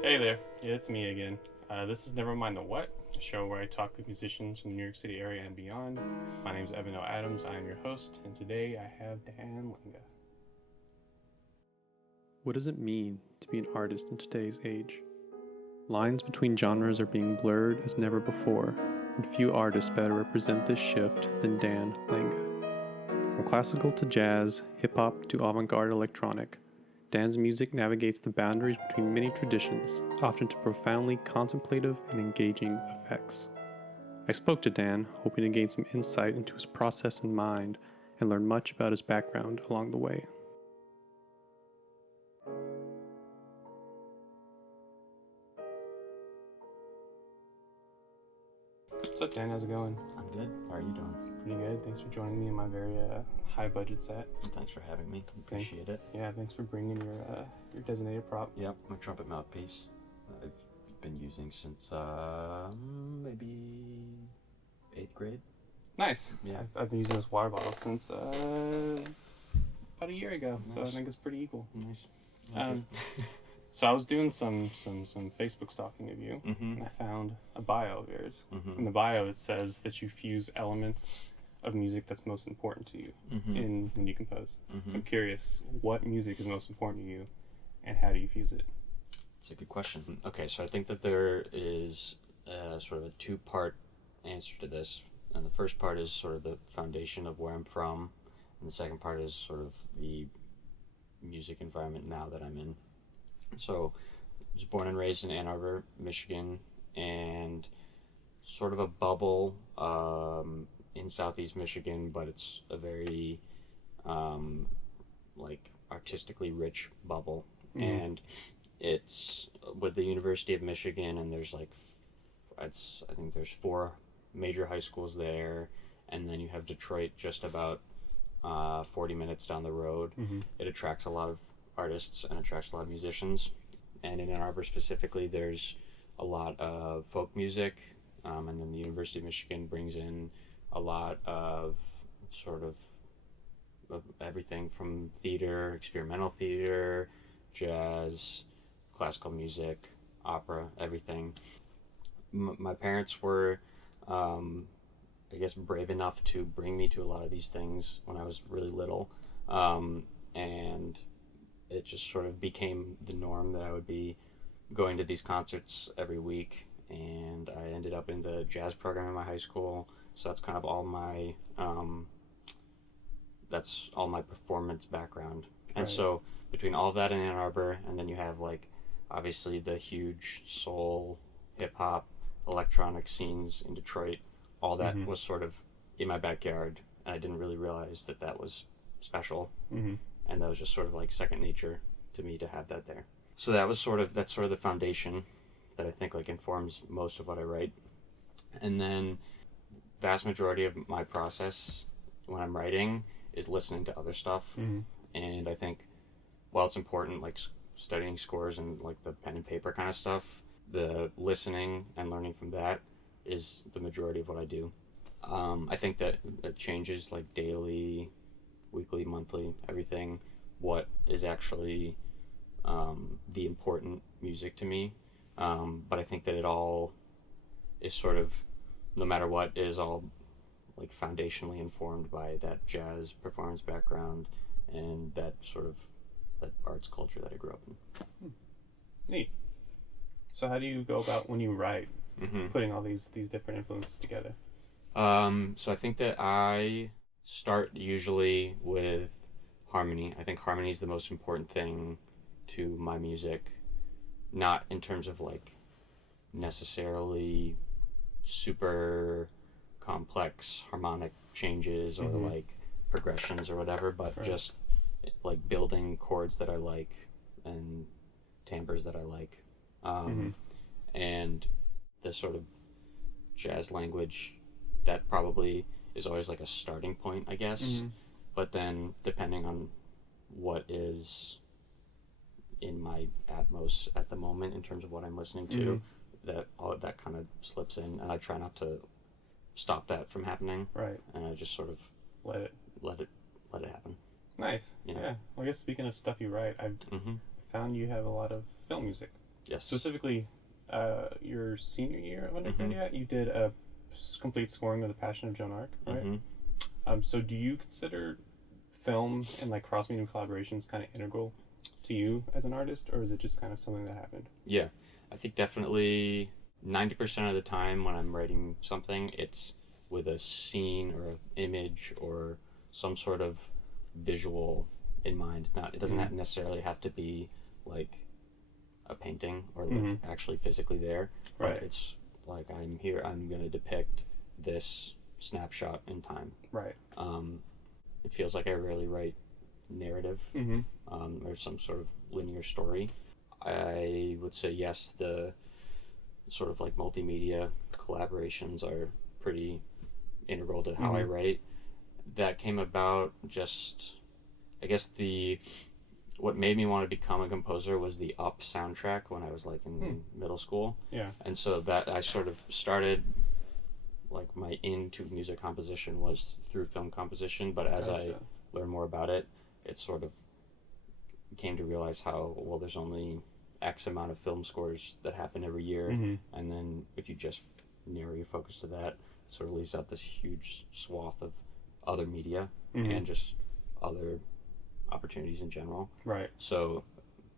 Hey there, yeah, it's me again. This is Nevermind the What, a show where I talk with musicians from the New York City area and beyond. My name is Evan O. Adams, I am your host, and today I have Dan Langa. What does it mean to be an artist in today's age? Lines between genres are being blurred as never before, and few artists better represent this shift than Dan Langa. From classical to jazz, hip-hop to avant-garde electronic, Dan's music navigates the boundaries between many traditions, often to profoundly contemplative and engaging effects. I spoke to Dan, hoping to gain some insight into his process and mind, and learn much about his background along the way. What's up, Dan? How's it going? I'm good. How are you doing? Pretty good. Thanks for joining me in my very high budget set. Thanks for having me. Appreciate it. Yeah, thanks for bringing your designated prop. Yep, my trumpet mouthpiece. I've been using since maybe 8th grade. Nice. Yeah. I've been using this water bottle since about a year ago, Nice. So I think it's pretty equal. Nice. So I was doing some Facebook stalking of you, Mm-hmm. and I found a bio of yours. Mm-hmm. In the bio, it says that you fuse elements of music that's most important to you in when you compose. Mm-hmm. So I'm curious, what music is most important to you, and how do you fuse it? It's a good question. Okay, so I think that there is sort of a two-part answer to this. And the first part is sort of the foundation of where I'm from, and the second part is sort of the music environment now that I'm in. So I was born and raised in Ann Arbor, Michigan, and sort of a bubble in Southeast Michigan, but it's a very like artistically rich bubble. And it's with the University of Michigan, and there's like I think there's 4 major high schools there, and then you have Detroit just about 40 minutes down the road. It attracts a lot of artists and attracts a lot of musicians, and in Ann Arbor specifically there's a lot of folk music, and then the University of Michigan brings in a lot of sort of everything from theater, experimental theater, jazz, classical music, opera, everything. My parents were I guess brave enough to bring me to a lot of these things when I was really little, and it just sort of became the norm that I would be going to these concerts every week. And I ended up in the jazz program in my high school, so that's kind of all my performance background. And Right. so between all of that in Ann Arbor, and then you have like obviously the huge soul, hip hop, electronic scenes in Detroit, all that was sort of in my backyard, and I didn't really realize that that was special. And that was just sort of like second nature to me to have that there. So that's sort of the foundation that I think like informs most of what I write. And then vast majority of my process when I'm writing is listening to other stuff. And I think while it's important, like studying scores and like the pen and paper kind of stuff, the listening and learning from that is the majority of what I do. I think that it changes like daily, weekly, monthly, everything, what is actually the important music to me. But I think that it all is sort of, no matter what, it is all like foundationally informed by that jazz performance background and that sort of that arts culture that I grew up in. Neat. So how do you go about when you write, Mm-hmm. putting all these different influences together? So I think that I start usually with harmony. I think harmony is the most important thing to my music, not in terms of like necessarily super complex harmonic changes or like progressions or whatever, but Right. just like building chords that I like and timbres that I like. And the sort of jazz language that probably is always like a starting point, I guess. But then depending on what is in my atmos at the moment in terms of what I'm listening to, that all of that kind of slips in, and I try not to stop that from happening. Right. And I just sort of Let it happen. Nice. Yeah. Well, I guess speaking of stuff you write, I've found you have a lot of film music. Yes. Specifically, your senior year of undergrad, you did a complete scoring of The Passion of Joan Arc, right? So do you consider film and like cross-medium collaborations kind of integral to you as an artist, or is it just kind of something that happened? Yeah, I think definitely 90% of the time when I'm writing something, it's with a scene or an image or some sort of visual in mind. It doesn't necessarily have to be like a painting or like actually physically there, Right. but it's like I'm going to depict this snapshot in time. Right. It feels like I rarely write narrative or some sort of linear story. I would say yes, the sort of like multimedia collaborations are pretty integral to how I write. That came about just, I guess what made me want to become a composer was the Up soundtrack when I was like in middle school. Yeah. And so that I sort of started like my into music composition was through film composition, but as I learned more about it, it sort of came to realize how, well, there's only X amount of film scores that happen every year, and then if you just narrow your focus to that, it sort of leaves out this huge swath of other media and just other opportunities in general. Right. So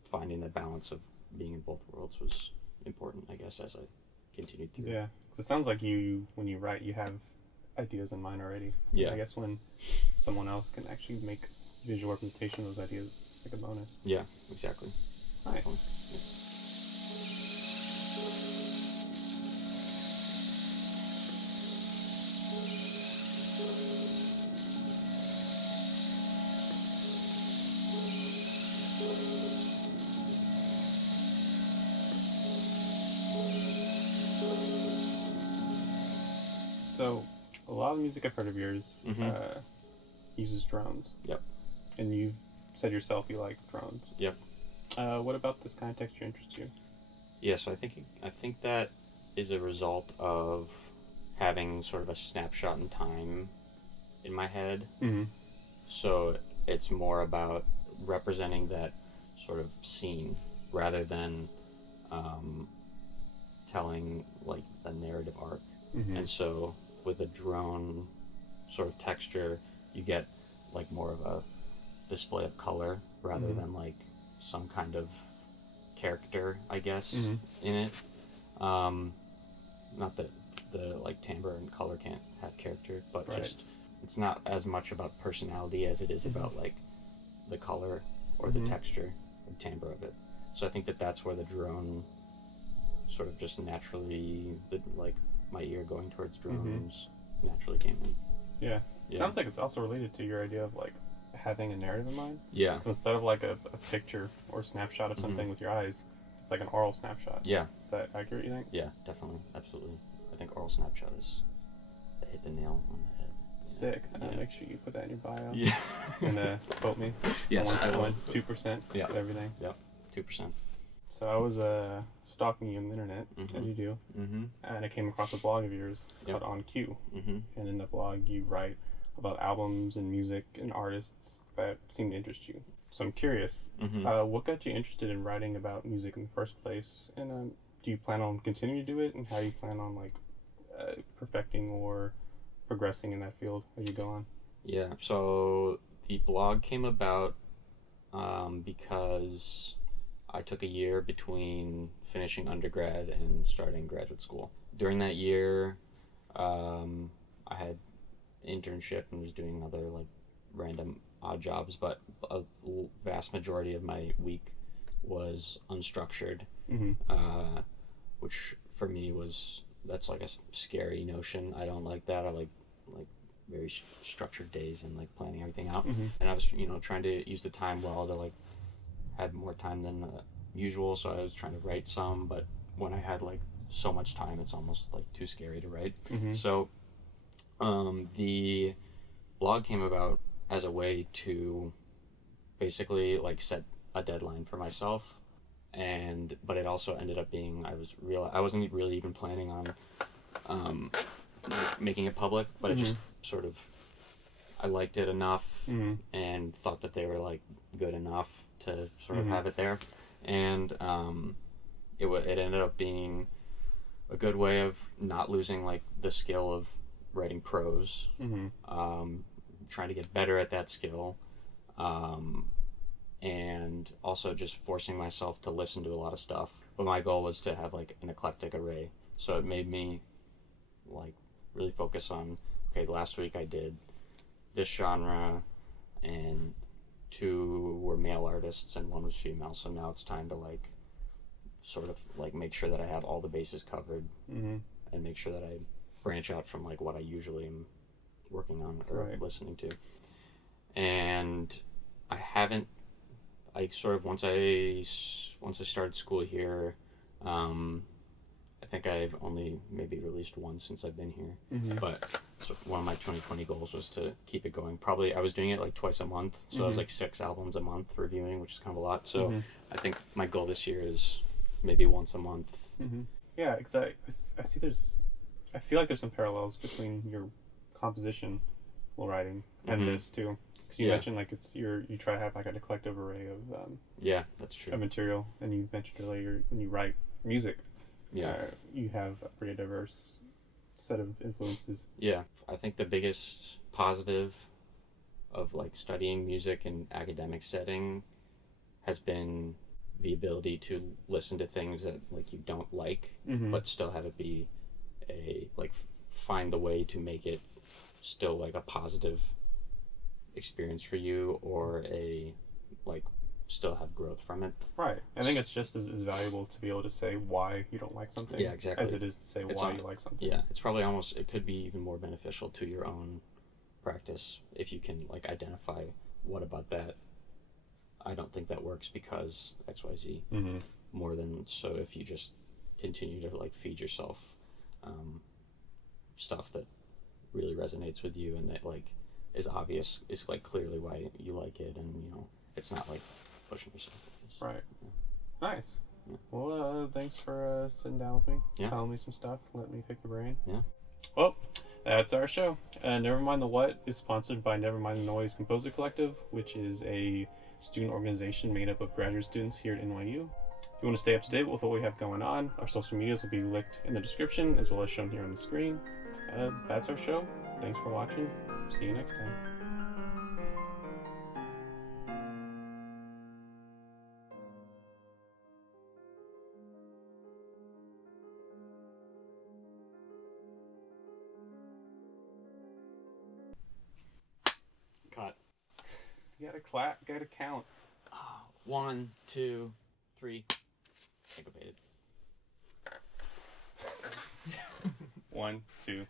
finding the balance of being in both worlds was important, I guess, as I continued through. Yeah, because it sounds like you when you write, you have ideas in mind already. Yeah. I guess when someone else can actually make visual representation of those ideas, it's like a bonus. Yeah, exactly. Nice. Definitely. Yeah. So, a lot of the music I've heard of yours uses drones. Yep. And you've said yourself you like drones. Yep. What about this kind of texture interests you? Yeah, so I think that is a result of having sort of a snapshot in time in my head. So it's more about representing that sort of scene rather than telling like a narrative arc. And so with a drone sort of texture, you get like more of a display of color rather than like some kind of character, I guess, in it. Not that the like timbre and color can't have character, but just it's not as much about personality as it is about like the color or the texture or timbre of it. So I think that that's where the drone sort of just naturally, like my ear going towards drones naturally came in. Yeah. It sounds like it's also related to your idea of like having a narrative in mind. Yeah. Because instead of like a picture or snapshot of something with your eyes, it's like an oral snapshot. Yeah. Is that accurate, you think? Yeah, definitely. Absolutely. I think oral snapshot is hit the nail on the head. Sick. Make sure you put that in your bio. Yeah. And quote me. Yes, I will. 2% Yeah. of everything. Yep. 2%. So I was stalking you on the internet, as you do, and I came across a blog of yours called On Cue. And in the blog you write about albums and music and artists that seem to interest you. So I'm curious, what got you interested in writing about music in the first place? And do you plan on continuing to do it? And how do you plan on like perfecting or progressing in that field as you go on? Yeah, so the blog came about because I took a year between finishing undergrad and starting graduate school. During that year, I had internship and was doing other like random odd jobs, but a vast majority of my week was unstructured, which for me that's like a scary notion. I don't like that. I like very structured days and like planning everything out. And I was trying to use the time well to like had more time than usual, so I was trying to write some, but when I had like so much time, it's almost like too scary to write. So the blog came about as a way to basically like set a deadline for myself, but it also ended up being I wasn't really even planning on making it public, but it just sort of I liked it enough and thought that they were like good enough to sort of have it there, and it ended up being a good way of not losing like the skill of writing prose, trying to get better at that skill, and also just forcing myself to listen to a lot of stuff. But my goal was to have like an eclectic array, so it made me like really focus on, okay, last week I did this genre, and 2 were male artists and 1 was female, so now it's time to like sort of like make sure that I have all the bases covered, and make sure that I branch out from like what I usually am working on or listening to. And I sort of once I started school here, I think I've only maybe released 1 since I've been here. But so one of my 2020 goals was to keep it going. Probably I was doing it like twice a month, so I was like 6 albums a month reviewing, which is kind of a lot. So I think my goal this year is maybe once a month. Yeah, because I see I feel like there's some parallels between your composition while writing and this too. Because you mentioned like you try to have like an eclectic array of that's true, of material, and you mentioned earlier when you write music, you have a pretty diverse set of influences. Yeah, I think the biggest positive of like studying music in academic setting has been the ability to listen to things that like you don't like, but still have it be find the way to make it still like a positive experience for you, or a like still have growth from it. Right. I think it's just as valuable to be able to say why you don't like something, exactly, as it is to say why you like something. Yeah, it's probably it could be even more beneficial to your own practice if you can like identify what about that I don't think that works because XYZ, more than so if you just continue to like feed yourself stuff that really resonates with you and that like is obvious, is like clearly why you like it, and you know it's not like pushing yourself. Right. Nice. Well, thanks for sitting down with me, telling me some stuff, letting me pick your brain. Well, that's our show. Nevermind the What is sponsored by Nevermind the Noise Composer Collective, which is a student organization made up of graduate students here at NYU. If you want to stay up to date with what we have going on, our social medias will be linked in the description as well as shown here on the screen. That's our show. Thanks for watching. See you next time. Cut. You gotta clap, gotta count. 1, 2, 3. Syncopated. 1, 2,